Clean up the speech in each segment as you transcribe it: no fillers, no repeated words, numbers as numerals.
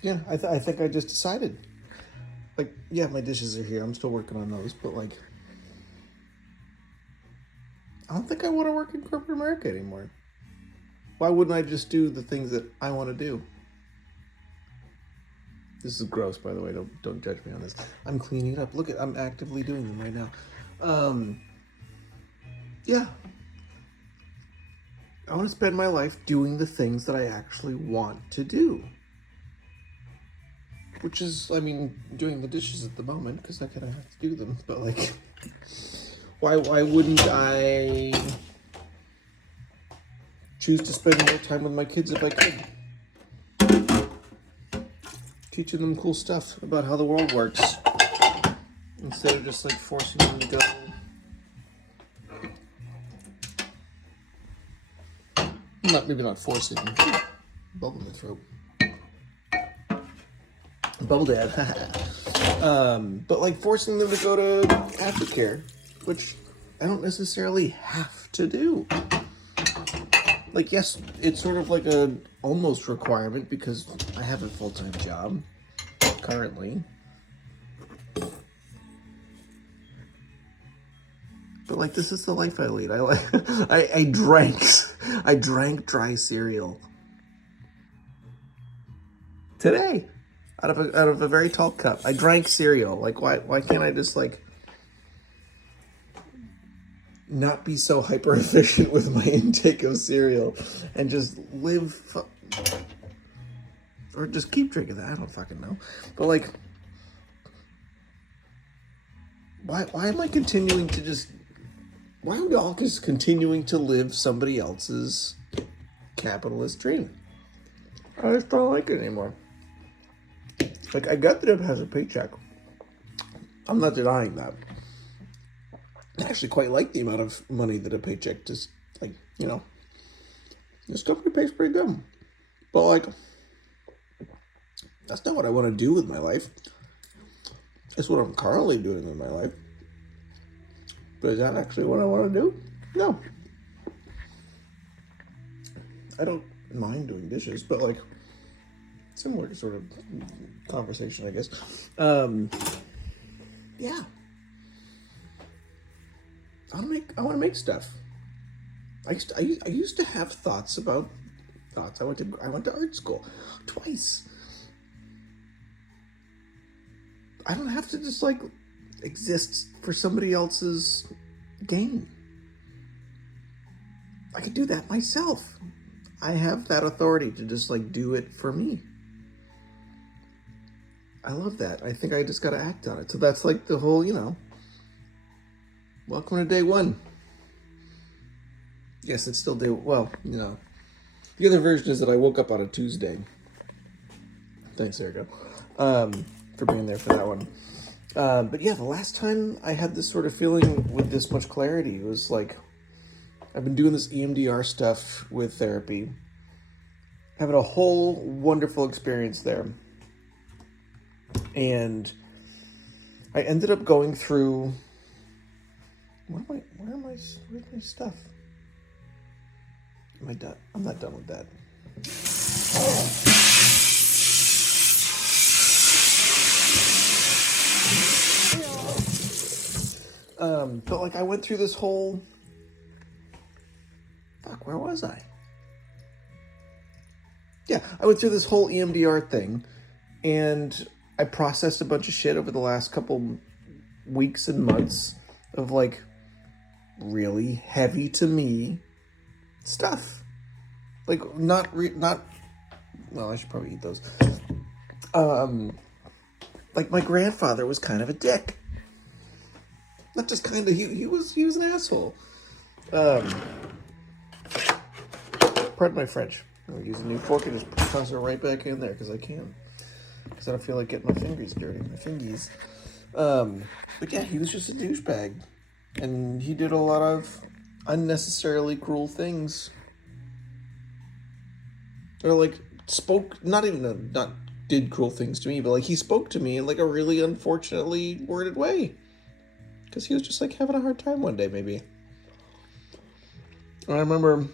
Yeah, I think I just decided. Like, yeah, my dishes are here. I'm still working on those, but like, I don't think I want to work in corporate America anymore. Why wouldn't I just do the things that I want to do? This is gross, by the way. Don't judge me on this. I'm cleaning it up. Look at I'm actively doing them right now. Um, yeah, I want to spend my life doing the things that I actually want to do. Which is, I mean, doing the dishes at the moment because I kind of have to do them. But like, why wouldn't I choose to spend more time with my kids if I could? Teaching them cool stuff about how the world works instead of just like forcing them to go. Maybe not forcing them. Bubble in the throat. Bubble dad. But like forcing them to go to aftercare, which I don't necessarily have to do. Like, yes, it's sort of like a almost requirement because I have a full-time job currently. But like, this is the life I lead. I drank dry cereal today out of a very tall cup. I drank cereal. Like, why can't I just like not be so hyper efficient with my intake of cereal and just live or just keep drinking that? I don't fucking know. But like, why am I continuing to just why are y'all just continuing to live somebody else's capitalist dream? I just don't like it anymore. Like, I get that it has a paycheck. I'm not denying that. I actually quite like the amount of money that a paycheck just, like, this company pays pretty good. But, like, that's not what I want to do with my life. It's what I'm currently doing with my life. But is that actually what I want to do? No. I don't mind doing dishes, but, like, similar sort of conversation, I guess. Yeah. I want to make stuff. I used to have thoughts about thoughts. I went to art school twice. I don't have to just like exist for somebody else's gain. I could do that myself. I have that authority to just like do it for me. I love that. I think I just got to act on it. So that's like the whole, welcome to day one. Yes, it's still day. Well, the other version is that I woke up on a Tuesday. Thanks, Erica, for being there for that one. But yeah, the last time I had this sort of feeling with this much clarity was like, I've been doing this EMDR stuff with therapy, having a whole wonderful experience there. And I ended up going through, where's my stuff? Am I done? I'm not done with that. But like I went through this whole, where was I? Yeah, I went through this whole EMDR thing, and I processed a bunch of shit over the last couple weeks and months of like really heavy to me stuff. Like not. Well, I should probably eat those. Like my grandfather was kind of a dick. Not just kind of. He was an asshole. Pardon my French. I'll use a new fork and just toss it right back in there because I can. Because I don't feel like getting my fingers dirty. My fingies. But yeah, he was just a douchebag. And he did a lot of unnecessarily cruel things. Or like spoke, not did cruel things to me, but like he spoke to me in like a really unfortunately worded way. Because he was just like having a hard time one day, maybe. And I remember,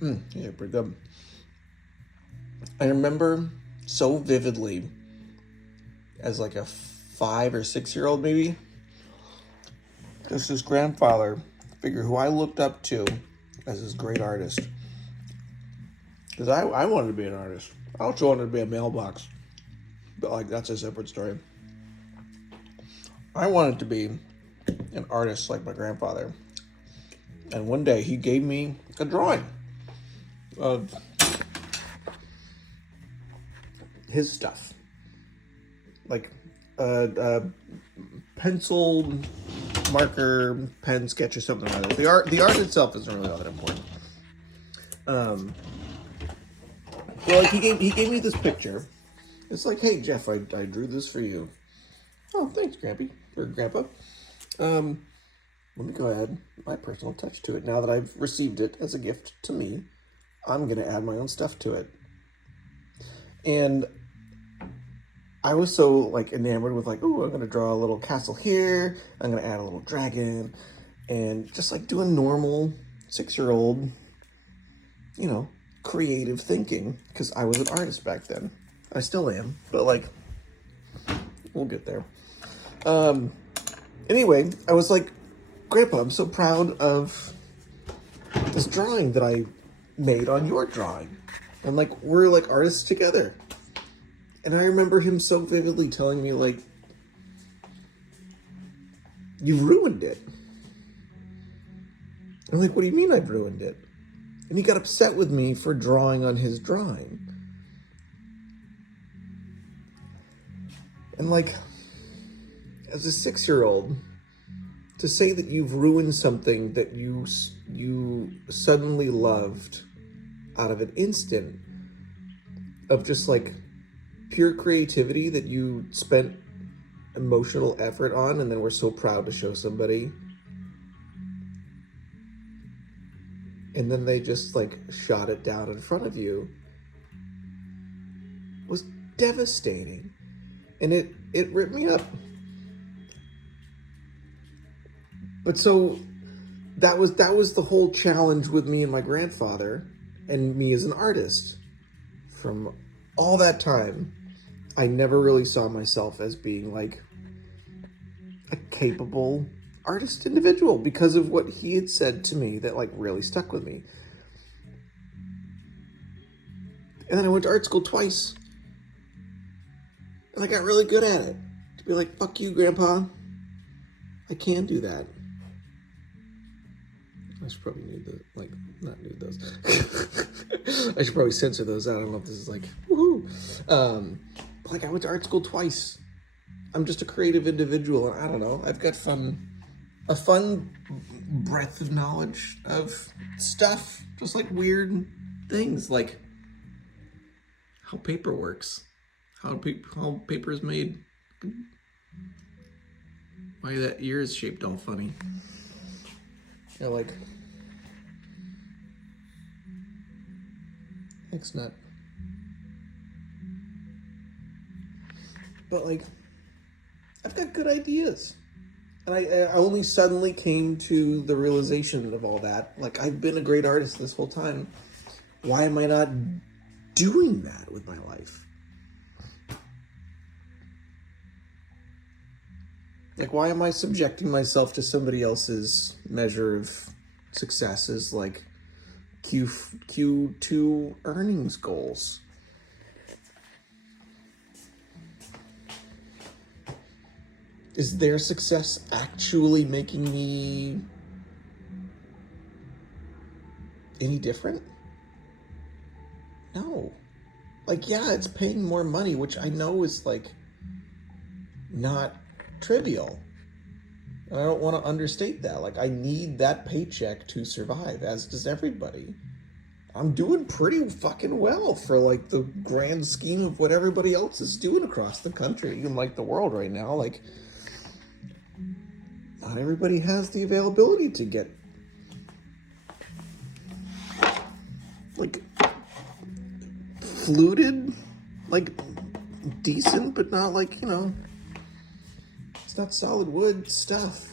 yeah, pretty good. I remember so vividly as like a 5 or 6 year old maybe, this grandfather figure who I looked up to as this great artist. Because I wanted to be an artist. I also wanted to be a mailbox. But like that's a separate story. I wanted to be an artist like my grandfather. And one day he gave me a drawing of his stuff. Like a pencil, marker, pen sketch or something like that. The art itself isn't really all that important. Well, like he gave me this picture. It's like, hey Jeff, I drew this for you. Oh, thanks, Grampy or Grandpa. Let me go ahead, my personal touch to it. Now that I've received it as a gift to me, I'm gonna add my own stuff to it. And I was so like enamored with like, oh, I'm gonna draw a little castle here. I'm gonna add a little dragon, and just like doing normal 6-year-old, creative thinking, because I was an artist back then. I still am, but like, we'll get there. Anyway, I was like, Grandpa, I'm so proud of this drawing that I made on your drawing. And like, we're like artists together. And I remember him so vividly telling me like, you've ruined it. I'm like, what do you mean I've ruined it? And he got upset with me for drawing on his drawing. And like, as a 6-year-old, to say that you've ruined something that you suddenly loved out of an instant of just like pure creativity that you spent emotional effort on and then were so proud to show somebody, and then they just like shot it down in front of you, was devastating. And it ripped me up. But so that was the whole challenge with me and my grandfather and me as an artist. From all that time, I never really saw myself as being like a capable artist individual because of what he had said to me that like really stuck with me. And then I went to art school twice. And I got really good at it. To be like, fuck you, Grandpa. I can do that. I should probably not need those. I should probably censor those out. I don't know if this is like, woohoo. But like, I went to art school twice. I'm just a creative individual. And I don't know. I've got a fun breadth of knowledge of stuff. Just like weird things. Like how paper works. How paper is made. Why that ear is shaped all funny. Yeah, like X nut. But like, I've got good ideas. And I only suddenly came to the realization of all that. Like, I've been a great artist this whole time. Why am I not doing that with my life? Like, why am I subjecting myself to somebody else's measure of success as like Q2 earnings goals? Is their success actually making me any different? No. Like, yeah, it's paying more money, which I know is like not trivial. And I don't want to understate that. Like, I need that paycheck to survive, as does everybody. I'm doing pretty fucking well for like the grand scheme of what everybody else is doing across the country and like the world right now. Like, not everybody has the availability to get like fluted, like decent, but not like, it's not solid wood stuff.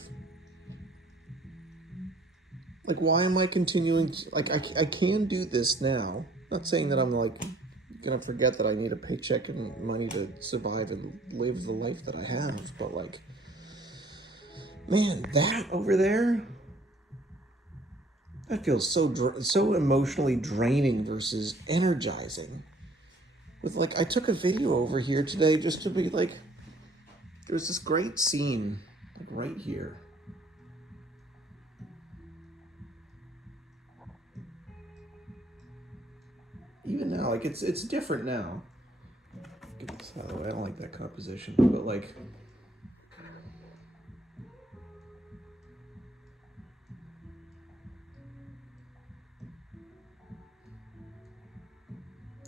Like, why am I continuing? Like, I can do this now. Not saying that I'm like gonna forget that I need a paycheck and money to survive and live the life that I have. But like, man, that over there, that feels so emotionally draining versus energizing. With like, I took a video over here today just to be like, there's this great scene like right here. Even now, like it's different now. Get this out of the way. I don't like that composition, but like,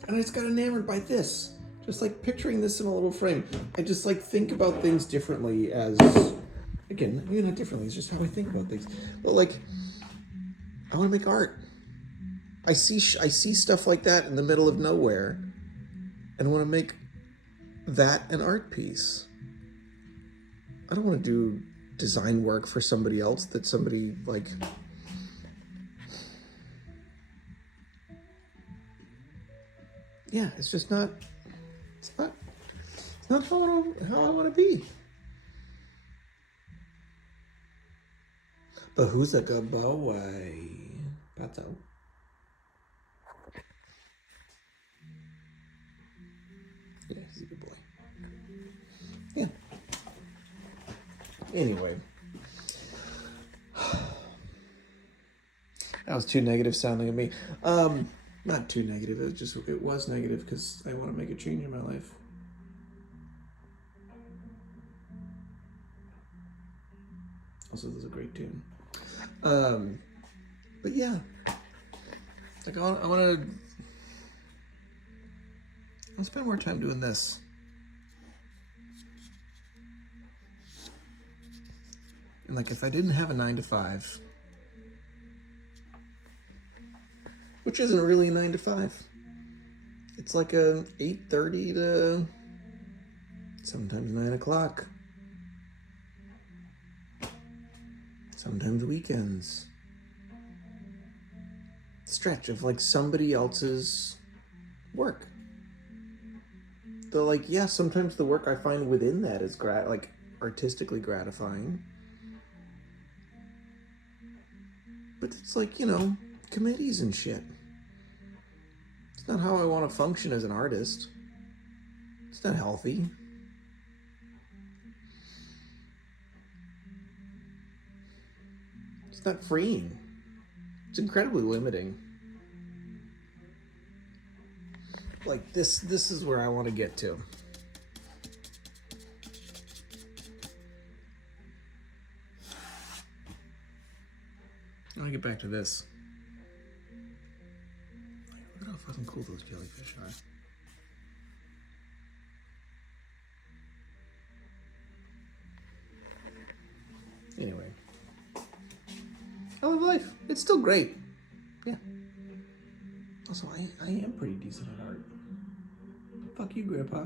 and I just got enamored by this. Just like picturing this in a little frame. I just like think about things differently as, again, maybe not differently, it's just how I think about things. But like, I want to make art. I see stuff like that in the middle of nowhere and I want to make that an art piece. I don't want to do design work for somebody else that somebody like, yeah, it's just not, it's not how I want to be. But who's a good boy? Pato. Yeah, he's a good boy. Yeah. Anyway. That was too negative sounding of me. Not too negative. It was negative because I want to make a change in my life. Also, this is a great tune. But yeah, like I want to spend more time doing this. And like, if I didn't have a 9 to 5, which isn't really a 9 to 5, it's like a 8:30 to sometimes 9 o'clock. Sometimes weekends. Stretch of like somebody else's work. Though like, yeah, sometimes the work I find within that is like artistically gratifying. But it's like, you know, committees and shit. It's not how I want to function as an artist. It's not healthy. It's not freeing. It's incredibly limiting. Like this is where I want to get to. I want to get back to this. Look at how fucking cool those jellyfish are. Anyway. I love life. It's still great. Yeah. Also, I am pretty decent at art. Fuck you, Grandpa.